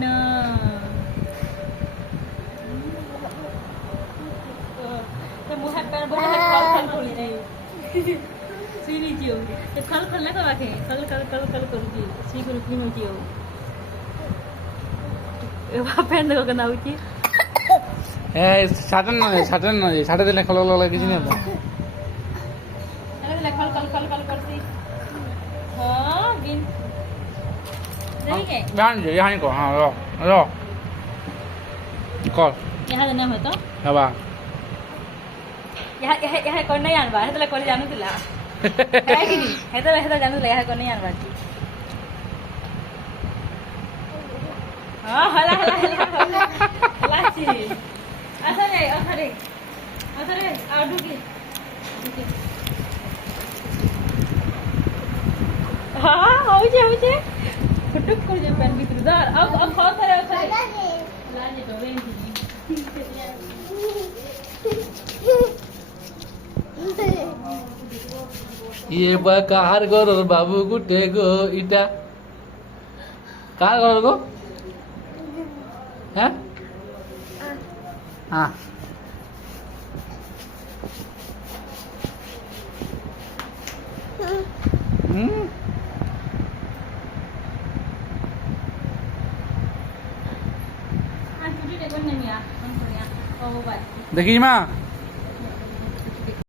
না मुहात पर बहुत कल कल खोली नहीं सीरी जियो ये कल कल ना रखे कल कल कल कल कर जी सी कर की में जियो ए बापेन को कना उची ए साटन ना साटे दिले खल खल लगे किसी ने तो अरे दिले कल कल कल कल करती हां बिन नहीं है यहाँ को हाँ रो कॉल यहाँ ना हो तो है बा यहाँ कोण नाही आणवा हे तुला कोणी जाणू तुला काय की नाही हे तर जाणू तुला यहाँ कोण नाही आणवा हां हला हला हला हलाची असं रे आडू की हां होऊचे फुटुक कर जे पेन भीतर अब खाओ करे लाजे तो वेंची ये बा कार घर बाबू गुटे गो इटा कार घर गो हैं हाँ देखी माँ